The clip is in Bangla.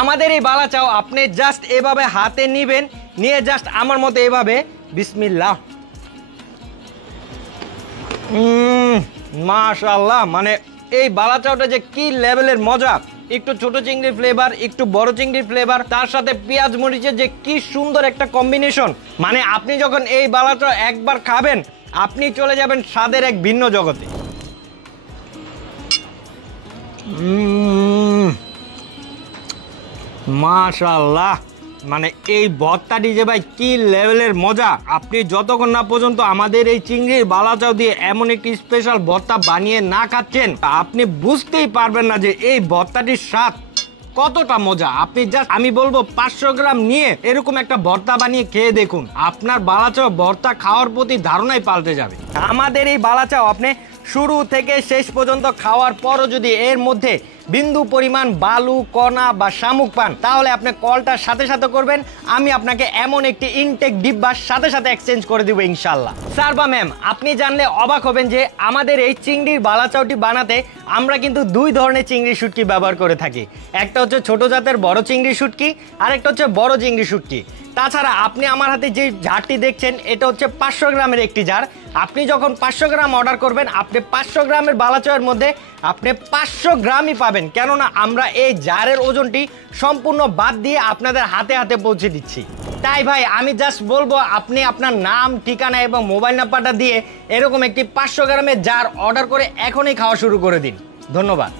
আমাদের এই বালা চাও আপনি জাস্ট এভাবে হাতে নিবেন, নিয়ে জাস্ট আমার মতো এভাবে বিসমিল্লাহ। মাশাআল্লাহ, মানে এই বালা চাওটা যে কি লেভেলের মজা। একটু ছোট চিংড়ির ফ্লেভার, একটু বড় চিংড়ির ফ্লেভার, তার সাথে পেঁয়াজ মরিচের যে কি সুন্দর একটা কম্বিনেশন। মানে আপনি যখন এই বালা চাও একবার খাবেন, আপনি চলে যাবেন স্বাদের এক ভিন্ন জগতে। মাশাআল্লাহ, মানে এই ভর্তাটি যে ভাই কি লেভেলের মজা। আপনি যতক্ষণ না পর্যন্ত আমাদের এই চিংড়ির বালাচাও দিয়ে এমন একটি স্পেশাল ভর্তা বানিয়ে না খাচ্ছেন, আপনি বুঝতেই পারবেন না যে এই ভর্তাটির স্বাদ কতটা মজা। আপনি জাস্ট আমি বলবো 500 গ্রাম নিয়ে এরকম একটা ভর্তা বানিয়ে খেয়ে দেখুন, আপনার বালাচাও ভর্তা খাওয়ার প্রতি ধারণাই পাল্টে যাবে। আমাদের এই বালাচাও আপনি শুরু থেকে শেষ পর্যন্ত খাওয়ার পরও যদি এর মধ্যে বিন্দু পরিমাণ বালু, কণা বা শামুক পান, তাহলে আপনি কলটার সাথে সাথে করবেন, আমি আপনাকে এমন একটি ইনটেক ডিব্বার সাথে সাথে এক্সচেঞ্জ করে দিব ইনশাল্লাহ। স্যার বা ম্যাম, আপনি জানলে অবাক হবেন যে আমাদের এই চিংড়ির বালাচাওটি বানাতে আমরা কিন্তু 2 ধরনের চিংড়ি শুটকি ব্যবহার করে থাকি। একটা হচ্ছে ছোট জাতের বড় চিংড়ি শুটকি, আর একটা হচ্ছে বড় চিংড়ি শুটকি। তাছাড়া আপনি আমার হাতে যে জারটি দেখছেন, এটা হচ্ছে 500 গ্রামের একটি জার। আপনি যখন 500 গ্রাম অর্ডার করবেন, আপনি 500 গ্রামের বালাচাওয়ের মধ্যে আপনি 500 গ্রামই পাবেন, কেননা আমরা এই জারের ওজনটি সম্পূর্ণ বাদ দিয়ে আপনাদের হাতে হাতে পৌঁছে দিচ্ছি। তাই ভাই আমি জাস্ট বলবো, আপনি আপনার নাম, ঠিকানা এবং মোবাইল নাম্বারটা দিয়ে এরকম একটি 500 গ্রামের জার অর্ডার করে এখনই খাওয়া শুরু করে দিন। ধন্যবাদ।